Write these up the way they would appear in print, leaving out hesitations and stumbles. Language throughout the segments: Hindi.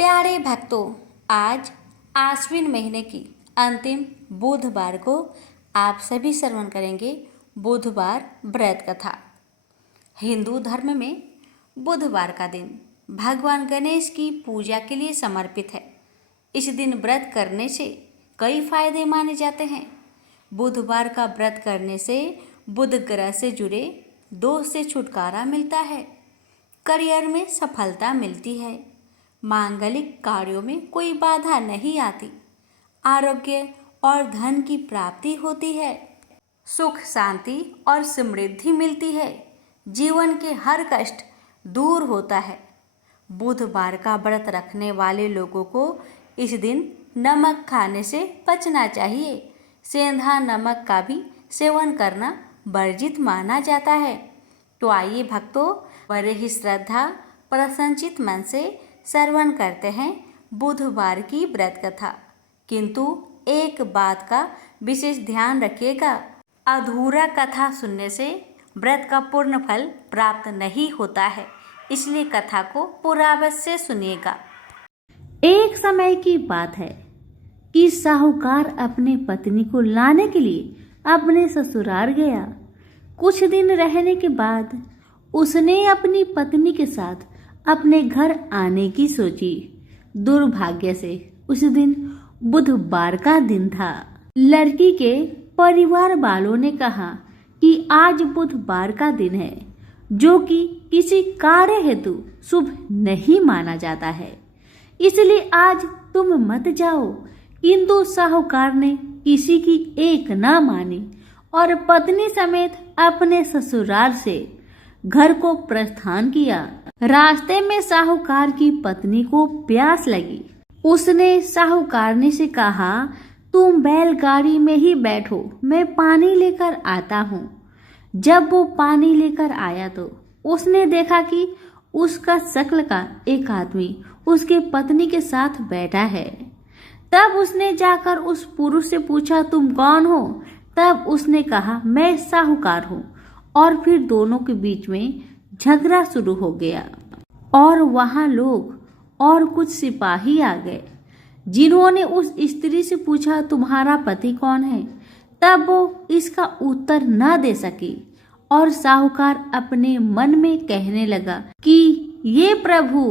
प्यारे भक्तों, आज आश्विन महीने की अंतिम बुधवार को आप सभी श्रवण करेंगे बुधवार व्रत कथा। हिंदू धर्म में बुधवार का दिन भगवान गणेश की पूजा के लिए समर्पित है। इस दिन व्रत करने से कई फायदे माने जाते हैं। बुधवार का व्रत करने से बुध ग्रह से जुड़े दोष से छुटकारा मिलता है, करियर में सफलता मिलती है, मांगलिक कार्यों में कोई बाधा नहीं आती, आरोग्य और धन की प्राप्ति होती है, सुख शांति और समृद्धि मिलती है, जीवन के हर कष्ट दूर होता है। बुधवार का व्रत रखने वाले लोगों को इस दिन नमक खाने से बचना चाहिए। सेंधा नमक का भी सेवन करना वर्जित माना जाता है। तो आइए भक्तों, बड़े ही श्रद्धा प्रसन्नचित मन से श्रवण करते हैं बुधवार की व्रत कथा। किंतु एक बात का विशेष ध्यान रखिएगा, अधूरा कथा सुनने से व्रत का पूर्ण फल प्राप्त नहीं होता है, इसलिए कथा को पूरा अवश्य सुनिएगा। एक समय की बात है कि साहूकार अपने पत्नी को लाने के लिए अपने ससुराल गया। कुछ दिन रहने के बाद उसने अपनी पत्नी के साथ अपने घर आने की सोची। दुर्भाग्य से उस दिन बुधवार का दिन था। लड़की के परिवार वालों ने कहा कि आज बुधवार का दिन है, जो कि किसी कार्य हेतु शुभ नहीं माना जाता है, इसलिए आज तुम मत जाओ। किंतु साहूकार ने किसी की एक ना मानी और पत्नी समेत अपने ससुराल से घर को प्रस्थान किया। रास्ते में साहूकार की पत्नी को प्यास लगी। उसने साहूकारनी से कहा, तुम बैलगाड़ी में ही बैठो, मैं पानी लेकर आता हूँ। जब वो पानी लेकर आया तो उसने देखा कि उसका शक्ल का एक आदमी उसके पत्नी के साथ बैठा है। तब उसने जाकर उस पुरुष से पूछा, तुम कौन हो? तब उसने कहा, मैं साहूकार हूँ। और फिर दोनों के बीच में झगड़ा शुरू हो गया और वहां लोग और कुछ सिपाही आ गए, जिन्होंने उस स्त्री से पूछा, तुम्हारा पति कौन है? तब वो इसका उत्तर न दे सकी और साहूकार अपने मन में कहने लगा कि ये प्रभु,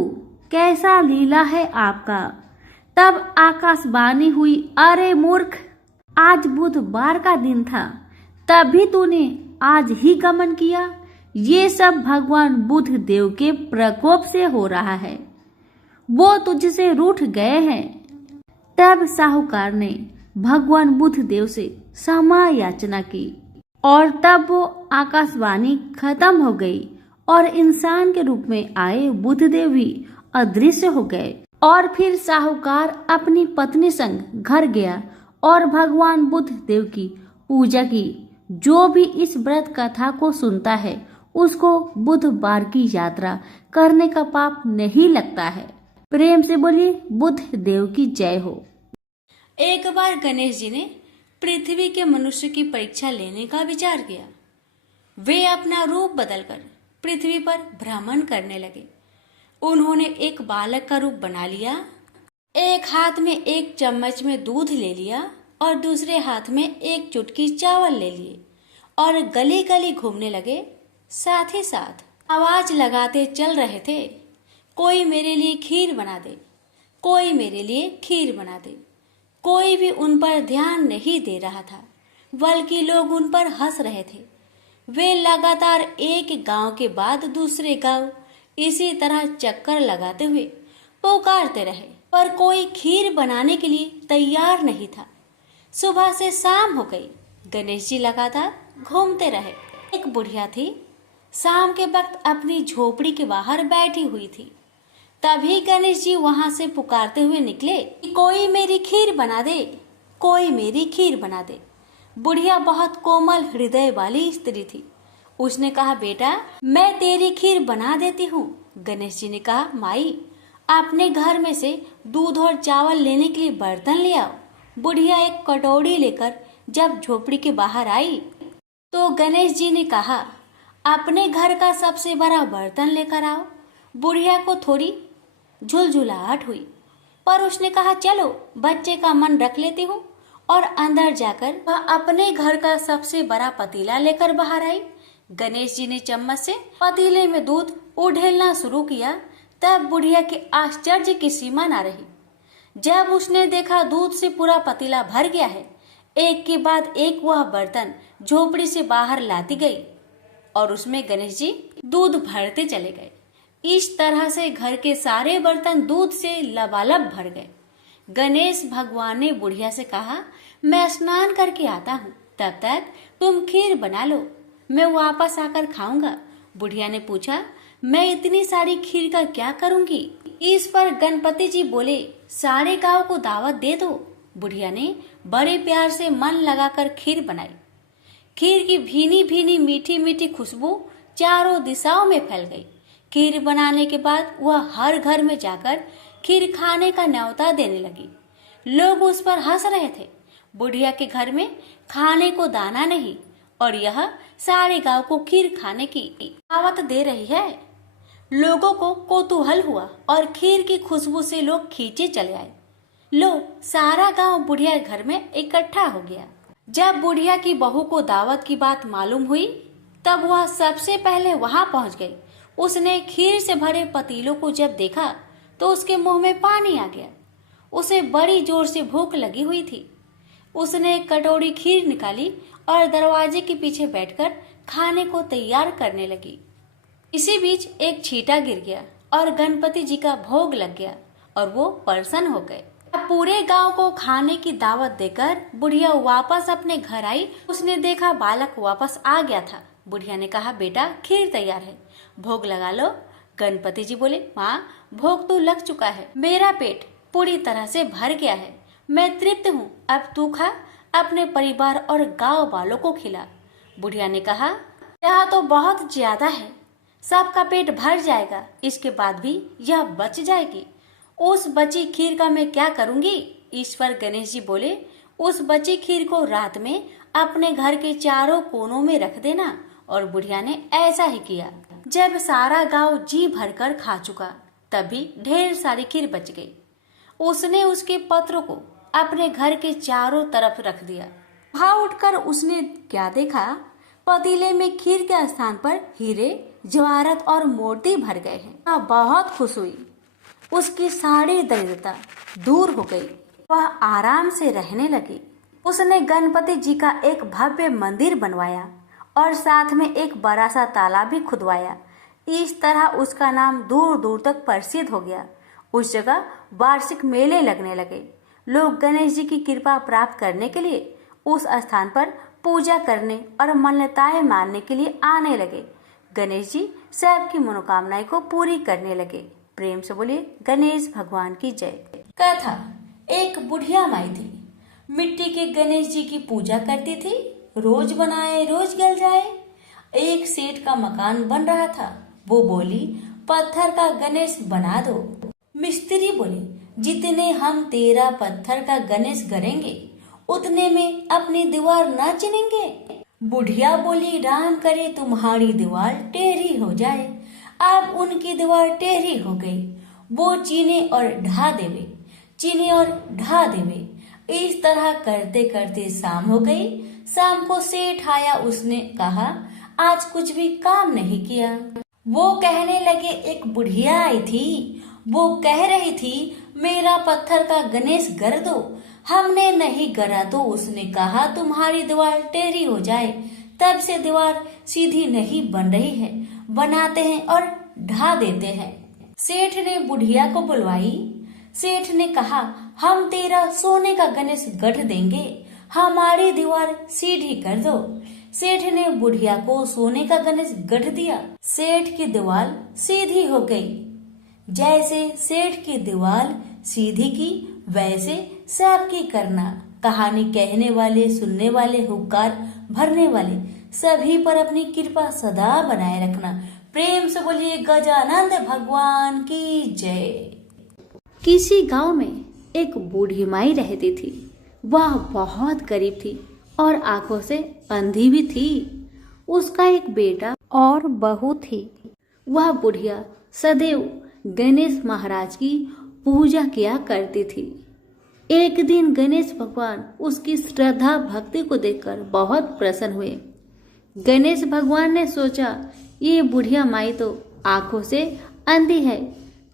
कैसा लीला है आपका। तब आकाशवाणी हुई, अरे मूर्ख, आज बुधवार का दिन था, तभी तूने आज ही गमन किया। ये सब भगवान बुध देव के प्रकोप से हो रहा है, वो तुझसे रूठ गए हैं। तब साहूकार ने भगवान बुध देव से क्षमा याचना की और तब वो आकाशवाणी खत्म हो गई और इंसान के रूप में आए बुधदेव भी अदृश्य हो गए। और फिर साहूकार अपनी पत्नी संग घर गया और भगवान बुध देव की पूजा की। जो भी इस व्रत कथा को सुनता है उसको बुधवार की यात्रा करने का पाप नहीं लगता है। प्रेम से बोलिए बुध देव की जय हो। एक बार गणेश जी ने पृथ्वी के मनुष्य की परीक्षा लेने का विचार किया। वे अपना रूप बदलकर पृथ्वी पर भ्रमण करने लगे। उन्होंने एक बालक का रूप बना लिया। एक हाथ में एक चम्मच में दूध ले लिया और दूसरे हाथ में एक चुटकी चावल ले लिए और गली गली घूमने लगे। साथ ही साथ आवाज लगाते चल रहे थे, कोई मेरे लिए खीर बना दे, कोई मेरे लिए खीर बना दे। कोई भी उन पर ध्यान नहीं दे रहा था, बल्कि लोग उन पर हंस रहे थे। वे लगातार एक गांव के बाद दूसरे गांव इसी तरह चक्कर लगाते हुए पुकारते रहे, पर कोई खीर बनाने के लिए तैयार नहीं था। सुबह से शाम हो गई, गणेश जी लगातार घूमते रहे। एक बुढ़िया थी, शाम के वक्त अपनी झोपड़ी के बाहर बैठी हुई थी। तभी गणेश जी वहां से पुकारते हुए निकले कि कोई मेरी खीर बना दे, कोई मेरी खीर बना दे। बुढ़िया बहुत कोमल हृदय वाली स्त्री थी। उसने कहा, बेटा, मैं तेरी खीर बना देती हूँ। गणेश जी ने कहा, माई, अपने घर में से दूध और चावल लेने के लिए बर्तन ले आओ। बुढ़िया एक कटोरी लेकर जब झोपड़ी के बाहर आई तो गणेश जी ने कहा, अपने घर का सबसे बड़ा बर्तन लेकर आओ। बुढ़िया को थोड़ी झुलझुलाहट हुई। पर उसने कहा चलो बच्चे का मन रख लेती हूँ, और अंदर जाकर वह अपने घर का सबसे बड़ा पतीला लेकर बाहर आई। गणेश जी ने चम्मच से पतीले में दूध उड़ेलना शुरू किया। तब बुढ़िया के आश्चर्य की सीमा न रही। जब उसने देखा दूध से पूरा पतीला भर गया है, एक के बाद एक वह बर्तन झोपड़ी से बाहर लाती गई और उसमें गणेश जी दूध भरते चले गए। इस तरह से घर के सारे बर्तन दूध से लबालब भर गए। गणेश भगवान ने बुढ़िया से कहा, मैं स्नान करके आता हूँ, तब तक तुम खीर बना लो, मैं वापस आकर खाऊंगा। बुढ़िया ने पूछा, मैं इतनी सारी खीर का क्या करूंगी? इस पर गणपति जी बोले, सारे गांव को दावत दे दो। बुढ़िया ने बड़े प्यार से मन लगाकर खीर बनाई। खीर की भीनी भीनी मीठी मीठी खुशबू चारों दिशाओं में फैल गई। खीर बनाने के बाद वह हर घर में जाकर खीर खाने का न्योता देने लगी। लोग उस पर हंस रहे थे। बुढ़िया के घर में खाने को दाना नहीं और यह सारे गांव को खीर खाने की दावत दे रही है। लोगों को कौतूहल हुआ और खीर की खुशबू से लोग खींचे चले आए। लो, सारा गांव बुढ़िया के घर में इकट्ठा हो गया। जब बुढ़िया की बहू को दावत की बात मालूम हुई, तब वह सबसे पहले वहां पहुंच गई। उसने खीर से भरे पतीलों को जब देखा तो उसके मुंह में पानी आ गया। उसे बड़ी जोर से भूख लगी हुई थी। उसने एक कटोरी खीर निकाली और दरवाजे के पीछे बैठकर खाने को तैयार करने लगी। इसी बीच एक छींटा गिर गया और गणपति जी का भोग लग गया और वो प्रसन्न हो गए। अब पूरे गांव को खाने की दावत देकर बुढ़िया वापस अपने घर आई। उसने देखा बालक वापस आ गया था। बुढ़िया ने कहा, बेटा खीर तैयार है, भोग लगा लो। गणपति जी बोले, माँ भोग तो लग चुका है, मेरा पेट पूरी तरह से भर गया है, मैं तृप्त हूँ, अब तू खा, अपने परिवार और गांव वालों को खिला। बुढ़िया ने कहा, यह तो बहुत ज्यादा है, सबका पेट भर जाएगा, इसके बाद भी यह बच जाएगी। उस बची खीर का मैं क्या करूंगी? ईश्वर गणेश जी बोले, उस बची खीर को रात में अपने घर के चारों कोनों में रख देना। और बुढ़िया ने ऐसा ही किया। जब सारा गांव जी भरकर खा चुका, तभी ढेर सारी खीर बच गई। उसने उसके पत्र को अपने घर के चारों तरफ रख दिया। वहां उठकर उसने क्या देखा? पतीले में खीर के स्थान पर हीरे, जवाहरात और मोती भर गए हैं। बहुत खुश हुई। उसकी सारी दरिद्रता दूर हो गई। वह आराम से रहने लगी। उसने गणपति जी का एक भव्य मंदिर बनवाया और साथ में एक बड़ा सा तालाब भी खुदवाया। इस तरह उसका नाम दूर दूर तक प्रसिद्ध हो गया। उस जगह वार्षिक मेले लगने लगे। लोग गणेश जी की कृपा प्राप्त करने के लिए उस स्थान पर पूजा करने और मान्यताएं मानने के लिए आने लगे। गणेश जी सबकी मनोकामनाएं को पूरी करने लगे। प्रेम से बोलिए गणेश भगवान की जय। कथा। एक बुढ़िया माई थी, मिट्टी के गणेश जी की पूजा करती थी। रोज बनाए रोज गल जाए। एक सेठ का मकान बन रहा था। वो बोली, पत्थर का गणेश बना दो। मिस्त्री बोले, जितने हम तेरा पत्थर का गणेश करेंगे उतने में अपनी दीवार ना चिनेंगे। बुढ़िया बोली, राम करे तुम्हारी दीवार टेढ़ी हो जाए। अब उनकी दीवार टेढ़ी हो गई। वो चीने और ढा देवे, चीने और ढा देवे। इस तरह करते करते शाम हो गई। शाम को सेठ आया। उसने कहा, आज कुछ भी काम नहीं किया। वो कहने लगे, एक बुढ़िया आई थी, वो कह रही थी मेरा पत्थर का गणेश गर दो। हमने नहीं गरा तो उसने कहा तुम्हारी दीवार टेढ़ी हो जाए। तब से दीवार सीधी नहीं बन रही है, बनाते हैं और ढा देते हैं। सेठ ने बुढ़िया को बुलवाई। सेठ ने कहा, हम तेरा सोने का गणेश गढ़ देंगे, हमारी दीवार सीधी कर दो। सेठ ने बुढ़िया को सोने का गणेश गढ़ दिया। सेठ की दीवार सीधी हो गई। जैसे सेठ की दीवार सीधी की, वैसे सबकी करना। कहानी कहने वाले, सुनने वाले, हुक्कार भरने वाले सभी पर अपनी कृपा सदा बनाए रखना। प्रेम से बोलिए गजानंद भगवान की जय। किसी गांव में एक बूढ़ी माई रहती थी। वह बहुत गरीब थी और आंखों से अंधी भी थी। उसका एक बेटा और बहू थी। वह बुढ़िया सदैव गणेश महाराज की पूजा किया करती थी। एक दिन गणेश भगवान उसकी श्रद्धा भक्ति को देखकर बहुत प्रसन्न हुए। गणेश भगवान ने सोचा, ये बुढ़िया माई तो आंखों से अंधी है,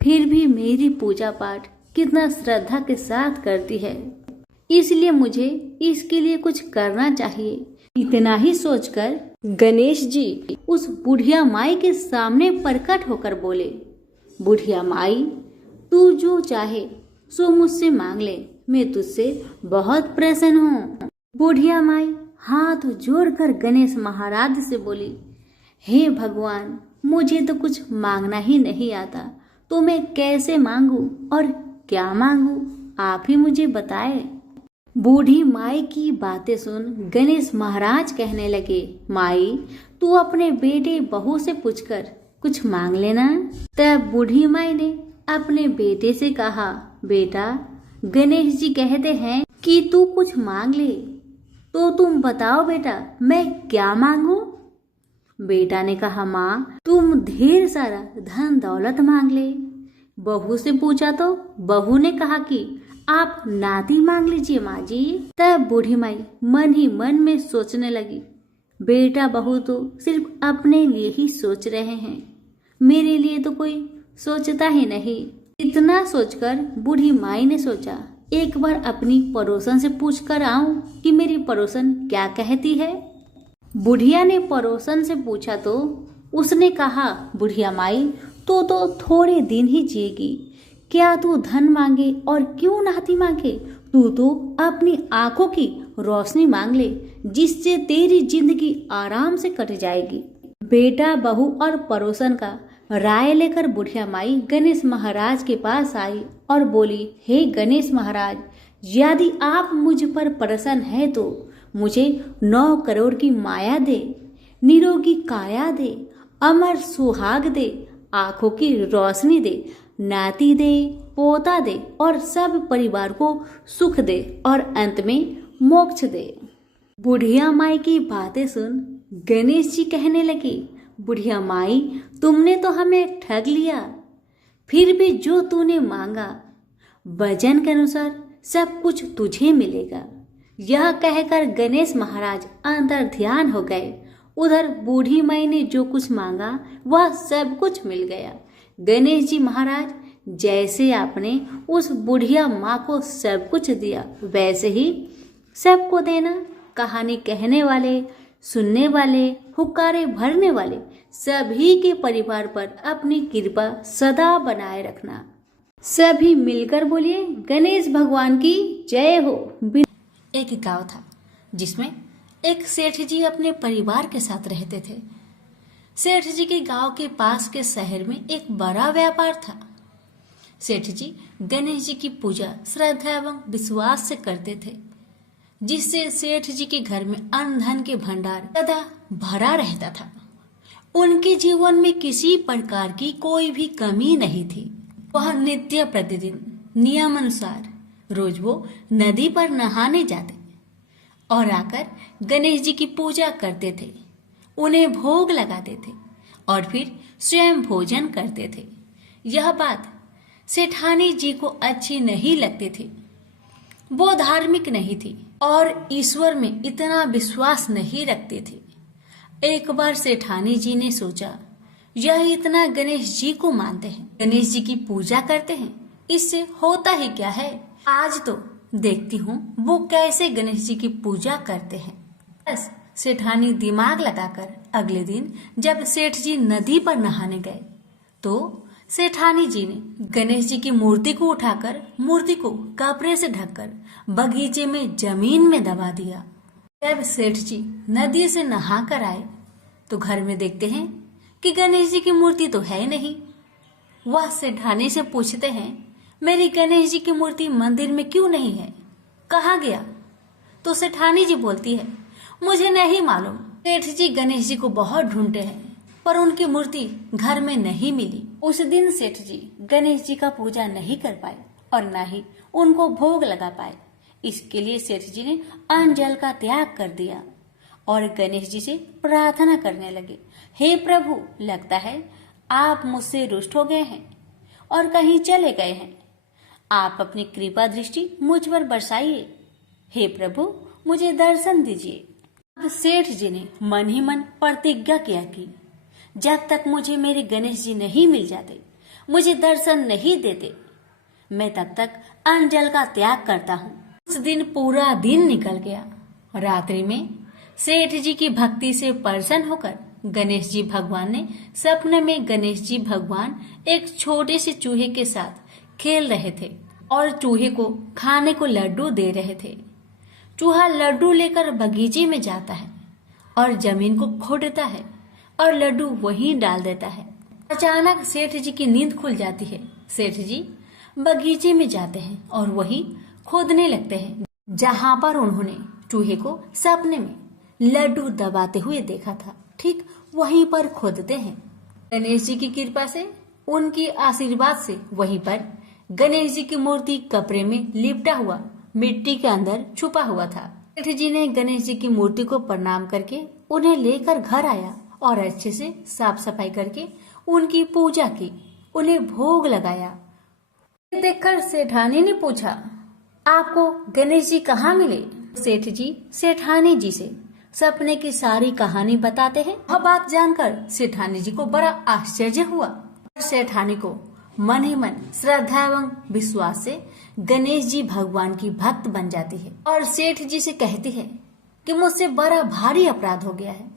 फिर भी मेरी पूजा पाठ कितना श्रद्धा के साथ करती है, इसलिए मुझे इसके लिए कुछ करना चाहिए। इतना ही सोचकर गणेश जी उस बुढ़िया माई के सामने प्रकट होकर बोले, बुढ़िया माई, तू जो चाहे सो मुझसे मांग ले, मैं तुझसे बहुत प्रसन्न हूँ। बुढ़िया माई हाथ जोड़कर गणेश महाराज से बोली, हे भगवान, मुझे तो कुछ मांगना ही नहीं आता, तो मैं कैसे मांगू और क्या मांगू, आप ही मुझे बताए। बूढ़ी माई की बातें सुन गणेश महाराज कहने लगे, माई, तू अपने बेटे बहू से पूछकर कुछ मांग लेना। तब बूढ़ी माई ने अपने बेटे से कहा, बेटा, गणेश जी कहते हैं कि तू कुछ मांग ले, तो तुम बताओ बेटा, मैं क्या मांगू। बेटा ने कहा, माँ, तुम ढेर सारा धन दौलत मांग ले। बहू से पूछा तो बहू ने कहा कि आप नाती मांग लीजिए माँ जी। तब बूढ़ी माई मन ही मन में सोचने लगी, बेटा बहू तो सिर्फ अपने लिए ही सोच रहे हैं, मेरे लिए तो कोई सोचता ही नहीं। इतना सोचकर बूढ़ी माई ने सोचा, एक बार अपनी पड़ोसन से पूछ कर आऊं कि मेरी पड़ोसन क्या कहती है। बुढ़िया ने पड़ोसन से पूछा तो उसने कहा, बुढ़िया माई, तो थोड़े दिन ही जिएगी, क्या तू धन मांगे और क्यों नाती मांगे, तू तो अपनी आंखों की रोशनी मांग ले, जिससे तेरी जिंदगी आराम से कट जाएगी। बेटा बहू और पड़ोसन का राय लेकर बुढ़िया माई गणेश महाराज के पास आई और बोली, हे गणेश महाराज, यदि आप मुझ पर प्रसन्न है तो मुझे 9 करोड़ की माया दे, निरोगी काया दे, अमर सुहाग दे, आंखों की रोशनी दे, नाती दे, पोता दे और सब परिवार को सुख दे और अंत में मोक्ष दे। बुढ़िया माई की बातें सुन गणेश जी कहने लगे, बुढ़िया माई, तुमने तो हमें ठग लिया, फिर भी जो तूने मांगा वजन के अनुसार सब कुछ तुझे मिलेगा। यह कहकर गणेश महाराज अंदर ध्यान हो गए। उधर बूढ़ी माई ने जो कुछ मांगा वह सब कुछ मिल गया। गणेश जी महाराज, जैसे आपने उस बुढ़िया माँ को सब कुछ दिया, वैसे ही सबको देना। कहानी कहने वाले, सुनने वाले, हुक्कारे भरने वाले सभी के परिवार पर अपनी कृपा सदा बनाए रखना। सभी मिलकर बोलिए, गणेश भगवान की जय हो। एक गांव था जिसमें एक सेठ जी अपने परिवार के साथ रहते थे। सेठ जी के गांव के पास के शहर में एक बड़ा व्यापार था। सेठ जी गणेश जी की पूजा श्रद्धा एवं विश्वास से करते थे, जिससे सेठ जी के घर में अन्न धन के भंडार सदा भरा रहता था। उनके जीवन में किसी प्रकार की कोई भी कमी नहीं थी। वह नित्य प्रतिदिन नियम अनुसार रोज वो नदी पर नहाने जाते और आकर गणेश जी की पूजा करते थे, उन्हें भोग लगाते थे और फिर स्वयं भोजन करते थे। यह बात सेठानी जी को अच्छी नहीं लगती थी। वो धार्मिक नहीं थी और ईश्वर में इतना विश्वास नहीं रखती थी। एक बार सेठानी जी ने सोचा, यह इतना गणेश जी को मानते हैं, गणेश जी की पूजा करते हैं, इससे होता ही क्या है, आज तो देखती हूँ वो कैसे गणेश जी की पूजा करते हैं। बस सेठानी दिमाग लगाकर अगले दिन जब सेठ जी नदी पर नहाने गए तो सेठानी जी ने गणेश जी की मूर्ति को उठाकर मूर्ति को कपड़े से ढककर बगीचे में जमीन में दबा दिया। जब सेठ जी नदी से नहा कर आए तो घर में देखते हैं कि गणेश जी की मूर्ति तो है नहीं। वह सेठानी से पूछते हैं, मेरी गणेश जी की मूर्ति मंदिर में क्यों नहीं है, कहाँ गया? तो सेठानी जी बोलती है, मुझे नहीं मालूम। सेठ जी गणेश जी को बहुत ढूंढते हैं पर उनकी मूर्ति घर में नहीं मिली। उस दिन सेठ जी गणेश जी का पूजा नहीं कर पाए और न ही उनको भोग लगा पाए। इसके लिए सेठ जी ने अन्न जल का त्याग कर दिया और गणेश जी से प्रार्थना करने लगे, हे प्रभु, लगता है आप मुझसे रुष्ट हो गए हैं और कहीं चले गए हैं। आप अपनी कृपा दृष्टि मुझ पर बरसाइए। हे प्रभु, मुझे दर्शन दीजिए। अब सेठ जी ने मन ही मन प्रतिज्ञा किया कि जब तक मुझे मेरे गणेश जी नहीं मिल जाते, मुझे दर्शन नहीं देते, मैं तब तक अन्न जल का त्याग करता हूँ। उस दिन पूरा दिन निकल गया। रात्रि में सेठ जी की भक्ति से प्रसन्न होकर गणेश जी भगवान ने सपने में गणेश जी भगवान एक छोटे से चूहे के साथ खेल रहे थे और चूहे को खाने को लड्डू दे रहे थे। चूहा लड्डू लेकर बगीचे में जाता है और जमीन को खोदता है और लड्डू वहीं डाल देता है। अचानक सेठ जी की नींद खुल जाती है। सेठ जी बगीचे में जाते हैं और वही खोदने लगते हैं जहां पर उन्होंने चूहे को सपने में लड्डू दबाते हुए देखा था। ठीक वहीं पर खोदते हैं। गणेश जी की कृपा से, उनकी आशीर्वाद से वहीं पर गणेश जी की मूर्ति कपड़े में लिपटा हुआ मिट्टी के अंदर छुपा हुआ था। सेठ जी ने गणेश जी की मूर्ति को प्रणाम करके उन्हें लेकर घर आया और अच्छे से साफ सफाई करके उनकी पूजा की, उन्हें भोग लगाया। देखकर सेठानी ने पूछा, आपको गणेश जी कहाँ मिले? सेठ जी सेठानी जी से सपने की सारी कहानी बताते हैं। वह बात जानकर सेठानी जी को बड़ा आश्चर्य हुआ। सेठानी को मन ही मन श्रद्धा एवं विश्वास से गणेश जी भगवान की भक्त बन जाती है और सेठ जी से कहती है कि मुझसे बड़ा भारी अपराध हो गया है।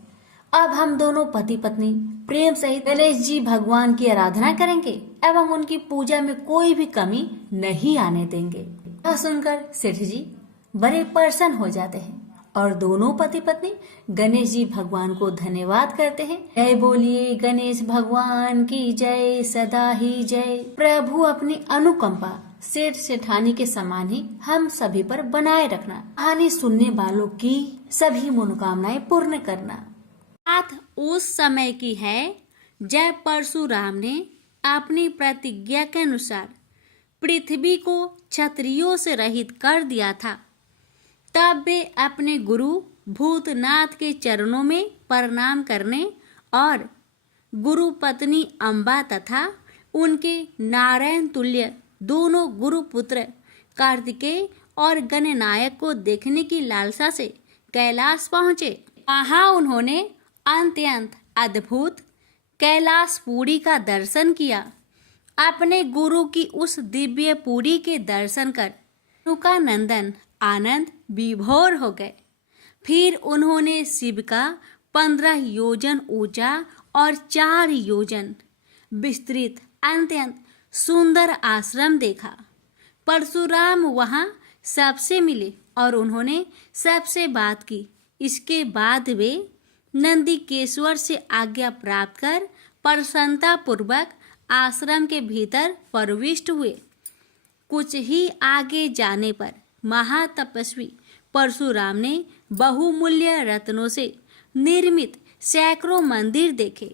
अब हम दोनों पति पत्नी प्रेम सहित गणेश जी भगवान की आराधना करेंगे एवं उनकी पूजा में कोई भी कमी नहीं आने देंगे। यह सुनकर सेठ जी बड़े प्रसन्न हो जाते हैं और दोनों पति पत्नी गणेश जी भगवान को धन्यवाद करते हैं। जय बोलिए गणेश भगवान की जय, सदा ही जय। प्रभु अपनी अनुकंपा सेठ सेठानी के समान ही हम सभी पर बनाए रखना। कहानी सुनने वालों की सभी मनोकामनाएं पूर्ण करना। बात उस समय की है जब परशुराम ने अपनी प्रतिज्ञा के अनुसार पृथ्वी को क्षत्रियों से रहित कर दिया था। तब वे अपने गुरु भूतनाथ के चरणों में प्रणाम करने और गुरु पत्नी अम्बा तथा उनके नारायण तुल्य दोनों गुरु पुत्र कार्तिकेय और गणनायक को देखने की लालसा से कैलाश पहुँचे। वहाँ उन्होंने अत्यंत अद्भुत कैलाशपुरी का दर्शन किया। अपने गुरु की उस दिव्य पुरी के दर्शन कर उनका नंदन आनंद विभोर हो गए। फिर उन्होंने शिव का 15 योजन ऊंचा और 4 योजन विस्तृत अत्यंत सुंदर आश्रम देखा। परशुराम वहां सबसे मिले और उन्होंने सबसे बात की। इसके बाद वे नंदीकेश्वर से आज्ञा प्राप्त कर प्रसन्नता पूर्वक आश्रम के भीतर प्रविष्ट हुए। कुछ ही आगे जाने पर महातपस्वी परशुराम ने बहुमूल्य रत्नों से निर्मित सैकड़ों मंदिर देखे।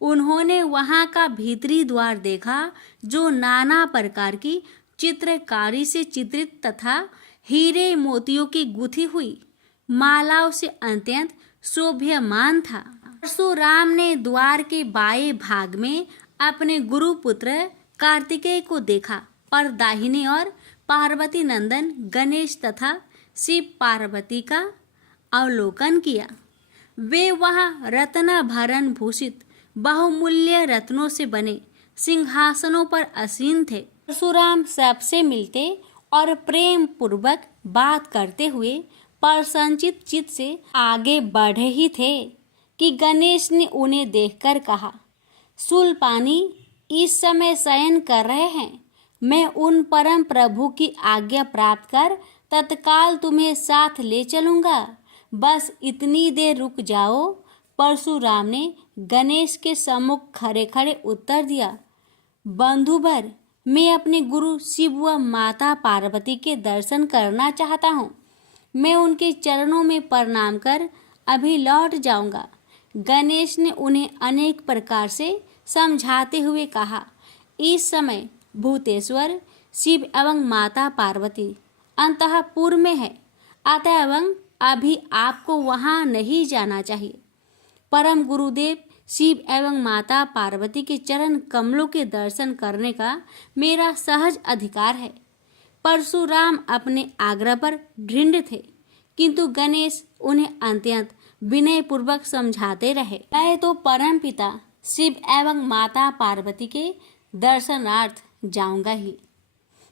उन्होंने वहां का भीतरी द्वार देखा जो नाना प्रकार की चित्रकारी से चित्रित तथा हीरे मोतियों की गुथी हुई मालाओं से अत्यंत शोभ्यमान था। परशुराम ने द्वार के बाएं भाग में अपने गुरुपुत्र कार्तिकेय को देखा और दाहिने और पार्वती नंदन गणेश तथा शिव पार्वती का अवलोकन किया। वे वहां रत्नाभरण भूषित बहुमूल्य रत्नों से बने सिंहासनों पर आसीन थे। परशुराम सबसे मिलते और प्रेम पूर्वक बात करते हुए प्रसन्नचित चित्त से आगे बढ़े ही थे कि गणेश ने उन्हें देखकर कहा, शूलपाणी इस समय शयन कर रहे हैं। मैं उन परम प्रभु की आज्ञा प्राप्त कर तत्काल तुम्हें साथ ले चलूंगा। बस इतनी देर रुक जाओ। परशुराम ने गणेश के सम्मुख खड़े खड़े उत्तर दिया, बंधुवर, मैं अपने गुरु शिव व माता पार्वती के दर्शन करना चाहता हूँ। मैं उनके चरणों में प्रणाम कर अभी लौट जाऊंगा। गणेश ने उन्हें अनेक प्रकार से समझाते हुए कहा, इस समय भूतेश्वर शिव एवं माता पार्वती अंतःपुर में है, अतएव अभी आपको वहां नहीं जाना चाहिए। परम गुरुदेव शिव एवं माता पार्वती के चरण कमलों के दर्शन करने का मेरा सहज अधिकार है। परशुराम अपने आग्रह पर दृढ़ थे, किंतु गणेश उन्हें अत्यंत विनयपूर्वक समझाते रहे। मैं तो परम पिता शिव एवं माता पार्वती के दर्शनार्थ जाऊंगा ही।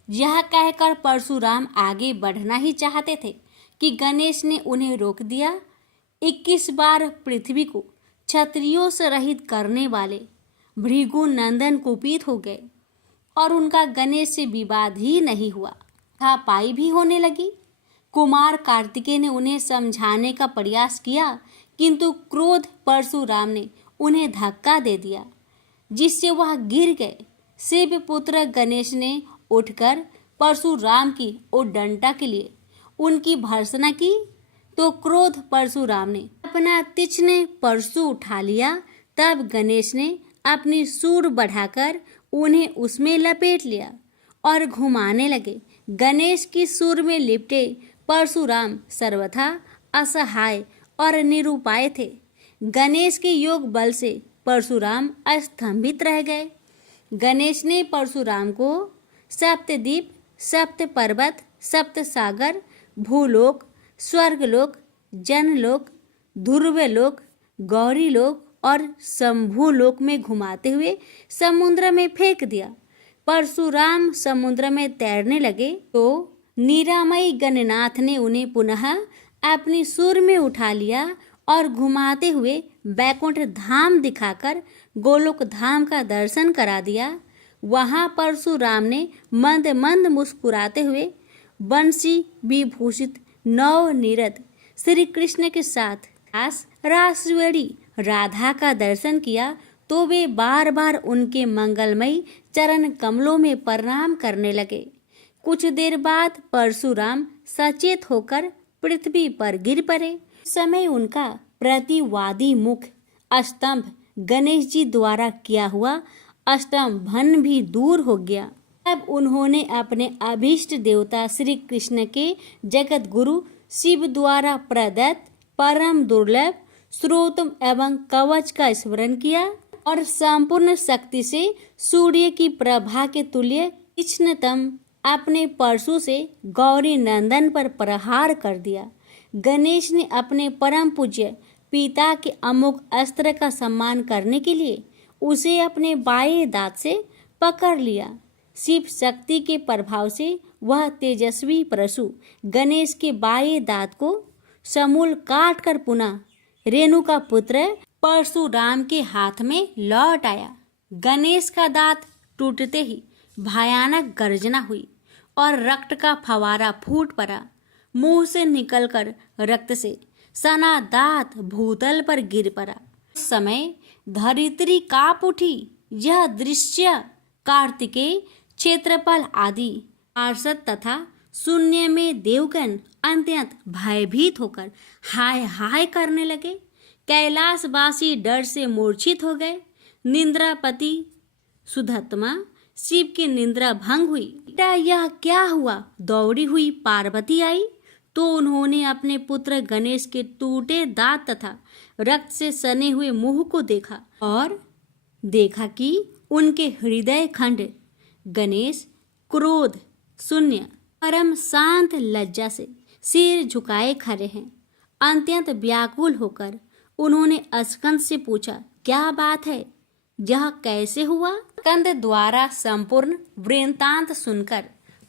यह कहकर परशुराम आगे बढ़ना ही चाहते थे कि गणेश ने उन्हें रोक दिया। 21 बार पृथ्वी को क्षत्रियों से रहित करने वाले भृगु नंदन कुपित हो गए और उनका गणेश से विवाद ही नहीं हुआ, हाथापाई भी होने लगी। कुमार कार्तिकेय ने उन्हें समझाने का प्रयास किया, किंतु क्रोध परशुराम ने उन्हें धक्का दे दिया, जिससे वह गिर गए। शिव पुत्र गणेश ने उठकर परशुराम की उद्दंडता के लिए उनकी भर्त्सना की, तो क्रोध परशुराम ने अपना तीक्ष्ण परशु उठा लिया। तब गणेश ने अपनी सूंड बढ़ाकर उन्हें उसमें लपेट लिया और घुमाने लगे। गणेश की सूंड में लिपटे परशुराम सर्वथा असहाय और निरुपाय थे। गणेश के योग बल से परशुराम स्तंभित रह गए। गणेश ने परशुराम को सप्तद्वीप, सप्त पर्वत, सप्त सागर, भूलोक, स्वर्गलोक, जनलोक, ध्रुवलोक, गौरीलोक और शंभुलोक में घुमाते हुए समुद्र में फेंक दिया। परशुराम समुद्र में तैरने लगे तो निरामयी गणनाथ ने उन्हें पुनः अपनी सूंड में उठा लिया और घुमाते हुए बैकुंठ धाम दिखाकर गोलोक धाम का दर्शन करा दिया। वहां परशुराम ने मंद मंद मुस्कुराते हुए बंसी विभूषित नव निरत श्री कृष्ण के साथ रासवेड़ी राधा का दर्शन किया, तो वे बार बार उनके मंगलमयी चरण कमलों में प्रणाम करने लगे। कुछ देर बाद परशुराम सचेत होकर पृथ्वी पर गिर पड़े। समय उनका प्रतिवादी मुख स्तंभ गणेश जी द्वारा किया हुआ स्तंभन भी दूर हो गया। तब उन्होंने अपने अभीष्ट देवता श्री कृष्ण के जगत गुरु शिव द्वारा प्रदत्त परम दुर्लभ स्रोत एवं कवच का स्मरण किया और संपूर्ण शक्ति से सूर्य की प्रभा के तुल्य तीक्ष्णतम अपने परशु से गौरी नंदन पर प्रहार कर दिया। गणेश ने अपने परम पूज्य पिता के अमोघ अस्त्र का सम्मान करने के लिए उसे अपने बाएं दांत से पकड़ लिया। शिव शक्ति के प्रभाव से वह तेजस्वी परशु गणेश के बाएं दांत को समूल काट कर पुनः रेणुका पुत्र परशुराम के हाथ में लौट आया। गणेश का दांत टूटते ही भयानक गर्जना हुई और रक्त का फवारा फूट पड़ा। मुंह से निकलकर रक्त से सना दांत भूतल पर गिर पड़ा। उस समय धरित्री कांप उठी। यह दृश्य कार्तिकेय, क्षेत्रपाल आदि पार्षद तथा शून्य में देवगण अत्यंत भयभीत होकर हाय हाय करने लगे। कैलाशवासी डर से मूर्छित हो गए। निंद्रापति सुधत्मा शिव की निंद्रा भंग हुई। बेटा यह क्या हुआ? दौड़ी हुई पार्वती आई तो उन्होंने अपने पुत्र गणेश के टूटे दांत तथा रक्त से सने हुए मुंह को देखा और देखा कि उनके हृदय खंड गणेश क्रोध शून्य परम शांत लज्जा से सिर झुकाए खड़े हैं। अत्यंत व्याकुल होकर उन्होंने स्कंद से पूछा, क्या बात है? यह कैसे हुआ? स्कंद द्वारा संपूर्ण वृत्तांत सुनकर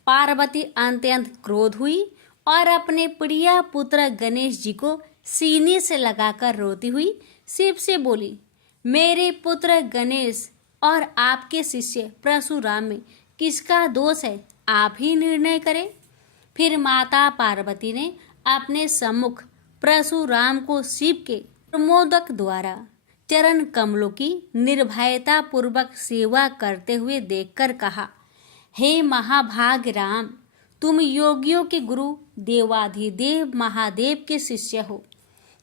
पार्वती अत्यंत क्रोध हुई और अपने प्रिय पुत्र गणेश जी को सीने से लगाकर रोती हुई शिव से बोली, मेरे पुत्र गणेश और आपके शिष्य परशुराम में किसका दोष है? आप ही निर्णय करें। फिर माता पार्वती ने अपने सम्मुख परशुराम को शिव के प्रमोदक द्वारा चरण कमलों की निर्भयता पूर्वक सेवा करते हुए देखकर कहा, हे महाभाग राम, तुम योगियों के गुरु देवाधिदेव महादेव के शिष्य हो।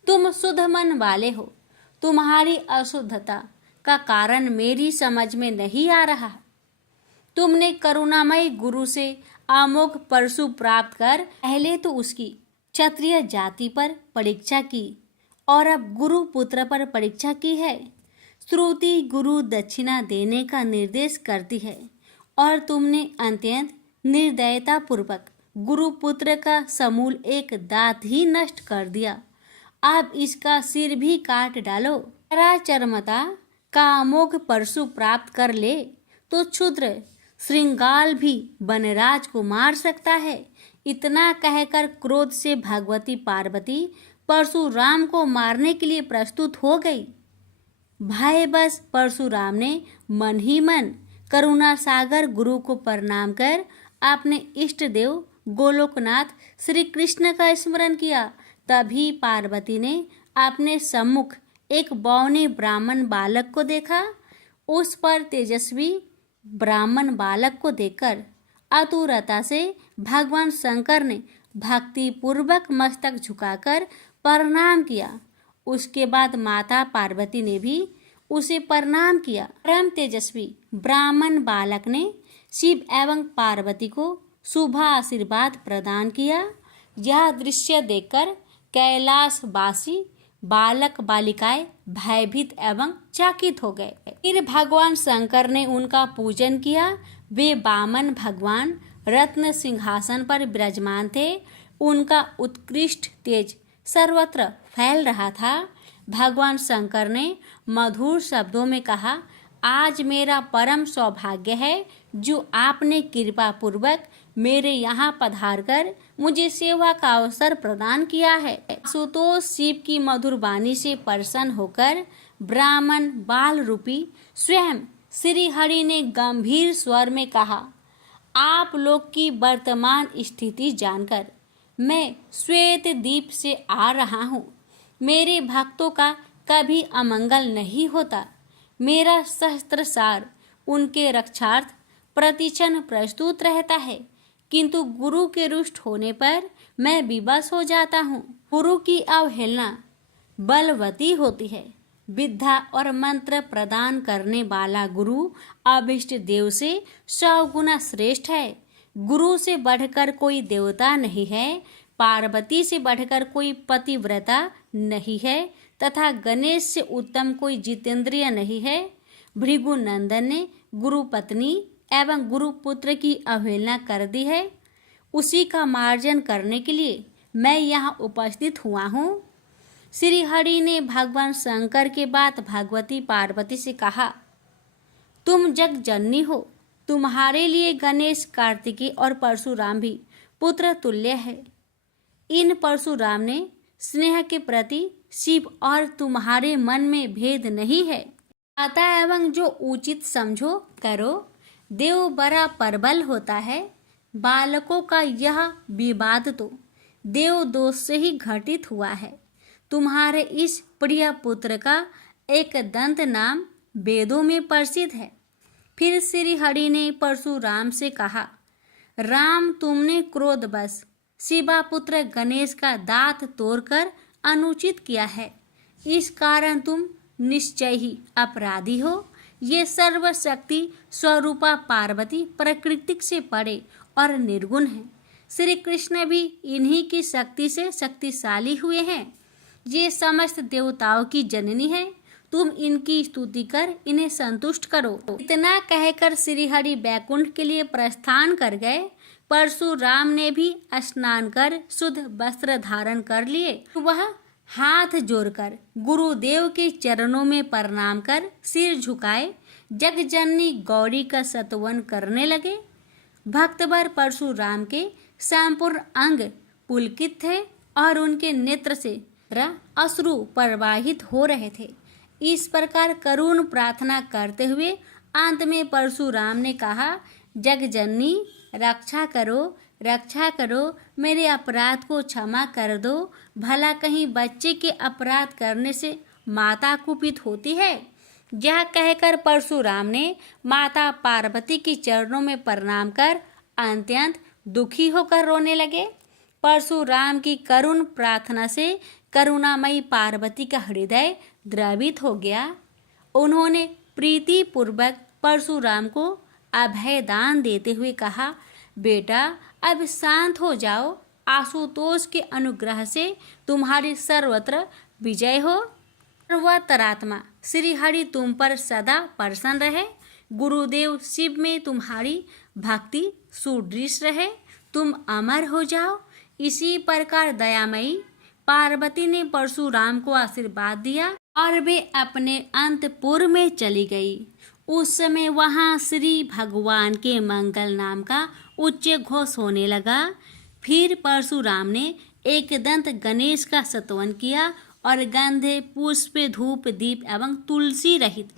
तुम शुद्ध मन वाले हो। तुम्हारी अशुद्धता का कारण मेरी समझ में नहीं आ रहा। तुमने करुणामय गुरु से अमोघ परशु प्राप्त कर पहले तो उसकी क्षत्रिय जाति पर परीक्षा की और अब गुरु पुत्र पर परीक्षा की है। श्रुति गुरु दक्षिणा देने का निर्देश करती है और तुमने अत्यंत निर्दयता पूर्वक गुरुपुत्र का समूल एक दांत ही नष्ट कर दिया। अब इसका सिर भी काट डालो। चरमता कामोग परशु प्राप्त कर ले तो क्षुद्र श्रृंगाल भी वनराज को मार सकता है। इतना कहकर क्रोध से भगवती पार्वती परशुराम को मारने के लिए प्रस्तुत हो गई। भाई बस परशुराम ने मन ही मन करुणा सागर गुरु को प्रणाम कर अपने इष्ट देव गोलोकनाथ श्री कृष्ण का स्मरण किया। तभी पार्वती ने अपने सम्मुख एक बौने ब्राह्मण बालक को देखा। उस पर तेजस्वी ब्राह्मण बालक को देखकर आतुरता से भगवान शंकर ने भक्ति पूर्वक मस्तक झुकाकर प्रणाम किया। उसके बाद माता पार्वती ने भी उसे प्रणाम किया। परम तेजस्वी ब्राह्मण बालक ने शिव एवं पार्वती को शुभ आशीर्वाद प्रदान किया। यह दृश्य देखकर कैलाशवासी बालक बालिकाएं भयभीत एवं चकित हो गए। फिर भगवान शंकर ने उनका पूजन किया। वे वामन भगवान रत्न सिंहासन पर विराजमान थे। उनका उत्कृष्ट तेज सर्वत्र फैल रहा था। भगवान शंकर ने मधुर शब्दों में कहा, आज मेरा परम सौभाग्य है जो आपने कृपा पूर्वक मेरे यहाँ पधार कर मुझे सेवा का अवसर प्रदान किया है। सुतोष शिव की मधुर वाणी से प्रसन्न होकर ब्राह्मण बाल रूपी स्वयं श्री हरि ने गंभीर स्वर में कहा, आप लोग की वर्तमान स्थिति जानकर मैं श्वेत द्वीप से आ रहा हूँ। मेरे भक्तों का कभी अमंगल नहीं होता। मेरा सहस्त्र सार उनके रक्षार्थ प्रतिक्षण प्रस्तुत रहता है, किंतु गुरु के रुष्ट होने पर मैं विवश हो जाता हूँ। गुरु की अवहेलना बलवती होती है। विद्या और मंत्र प्रदान करने वाला गुरु अभिष्ट देव से 100 गुना श्रेष्ठ है। गुरु से बढ़कर कोई देवता नहीं है, पार्वती से बढ़कर कोई पतिव्रता नहीं है तथा गणेश से उत्तम कोई जितेंद्रिय नहीं है। भृगु नंदन ने गुरु पत्नी एवं गुरु पुत्र की अवहेलना कर दी है। उसी का मार्जन करने के लिए मैं यहाँ उपस्थित हुआ हूँ। श्री हरि ने भगवान शंकर के बाद भगवती पार्वती से कहा, तुम जग जननी हो। तुम्हारे लिए गणेश, कार्तिकेय और परशुराम भी पुत्र तुल्य है। इन परशुराम ने स्नेह के प्रति शिव और तुम्हारे मन में भेद नहीं है। आता एवं जो उचित समझो करो। देव बड़ा प्रबल होता है। बालकों का यह विवाद तो देव दोष से ही घटित हुआ है। तुम्हारे इस प्रिय पुत्र का एक दंत नाम वेदों में प्रसिद्ध है। फिर श्री हरि ने परशुराम से कहा, राम, तुमने क्रोधवश शिवा पुत्र गणेश का दांत तोड़कर अनुचित किया है। इस कारण तुम निश्चय ही अपराधी हो। ये सर्वशक्ति स्वरूपा पार्वती प्रकृति से परे और निर्गुण है। श्री कृष्ण भी इन्हीं की शक्ति से शक्तिशाली हुए हैं। ये समस्त देवताओं की जननी है। तुम इनकी स्तुति कर इन्हें संतुष्ट करो। इतना कहकर श्री हरि बैकुंठ के लिए प्रस्थान कर गए। परशुराम ने भी स्नान कर शुद्ध वस्त्र धारण कर लिए। वह हाथ जोड़कर गुरुदेव के चरणों में प्रणाम कर सिर झुकाए जगजननी गौरी का स्तवन करने लगे। भक्तवर परशुराम के संपूर्ण अंग पुलकित थे और उनके नेत्र से अश्रु प्रवाहित हो रहे थे। इस प्रकार करुण प्रार्थना करते हुए अंत में परशुराम ने कहा, जगजननी रक्षा करो, मेरे अपराध को क्षमा कर दो। भला कहीं बच्चे के अपराध करने से माता कुपित होती है। यह कहकर परशुराम ने माता पार्वती के चरणों में प्रणाम कर अत्यंत दुखी होकर रोने लगे। परशुराम की करुण प्रार्थना से करुणामयी पार्वती का हृदय द्रवित हो गया। उन्होंने प्रीति पूर्वक परशुराम को अभय दान देते हुए कहा, बेटा अब शांत हो जाओ। आशुतोष के अनुग्रह से तुम्हारी सर्वत्र विजय हो। सर्वतरात्मा श्री हरि तुम पर सदा प्रसन्न रहे। गुरुदेव शिव में तुम्हारी भक्ति सुदृढ़ रहे, तुम अमर हो जाओ। इसी प्रकार दयामयी पार्वती ने परशुराम को आशीर्वाद दिया और वे अपने अंतपुर में चली गई। उस समय वहां श्री भगवान के मंगल नाम का उच्च घोष होने लगा। फिर परशुराम ने एक दंत गणेश का स्तवन किया और गंधे, पुष्प, धूप, दीप एवं तुलसी रहित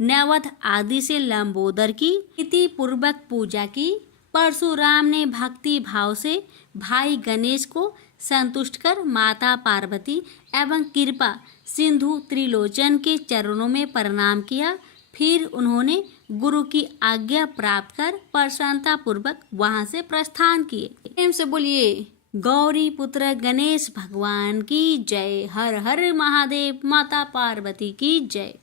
नैवेद्य आदि से लंबोदर की विधि पूर्वक पूजा की। परशुराम ने भक्ति भाव से भाई गणेश को संतुष्ट कर माता पार्वती एवं कृपा सिंधु त्रिलोचन के चरणों में प्रणाम किया। फिर उन्होंने गुरु की आज्ञा प्राप्त कर प्रसन्नता पूर्वक वहां से प्रस्थान किए। प्रेम से बोलिए गौरी पुत्र गणेश भगवान की जय। हर हर महादेव। माता पार्वती की जय।